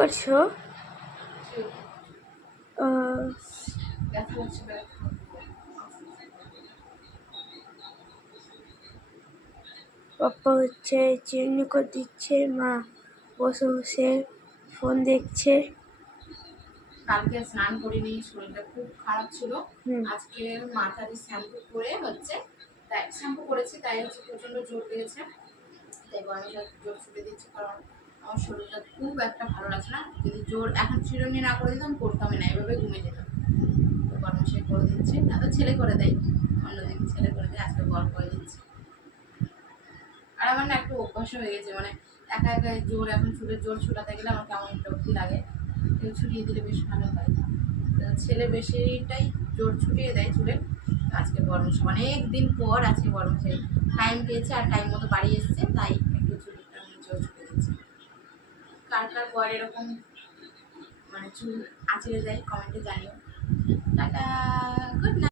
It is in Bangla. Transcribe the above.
করছো? পাপ্পা হচ্ছে চিরুনি করে দিচ্ছে, মা বসে বসে ফোন দেখছে। কালকে স্নান করিনি, শরীরটা খুব খারাপ ছিল। আজকে মাথায় শ্যাম্পু করে হচ্ছে, তাই শ্যাম্পু করেছি, তাই হচ্ছে প্রচন্ড জোর পেয়েছে, তাই গরমে জোর ছুটে দিচ্ছি। কারণ আমার শরীরটা খুব একটা ভালো লাগছে না। যদি জোর এখন চিরুনি না করে দিতাম করতামই না, এভাবে ঘুমিয়ে যেতাম। তো গরম সে করে দিচ্ছে, না তো ছেলে করে দেয়, অন্যদিন ছেলে করে দেয়, আজকে গরম করে দিচ্ছে। আর আমার না একটু অভ্যাস হয়ে গেছে, মানে একা একা জোর, এখন চুলের জোর ছুটাতে গেলে আমার কেমন বিরক্তি লাগে। কেউ ছুটিয়ে দিলে বেশ ভালো হয়। ছেলে বেশিটাই জোর ছুটিয়ে দেয় চুলে। আজকে গরম অনেক দিন পর আজকে গরম সেই টাইম পেয়েছে, আর টাইম মতো বাড়ি এসছে, তাই একটু চুলটা জোর ছুটে দিচ্ছে। কার কার পর এরকম মানে চুল আঁচড়ে দেয় কমেন্টে জানিও। টাটা।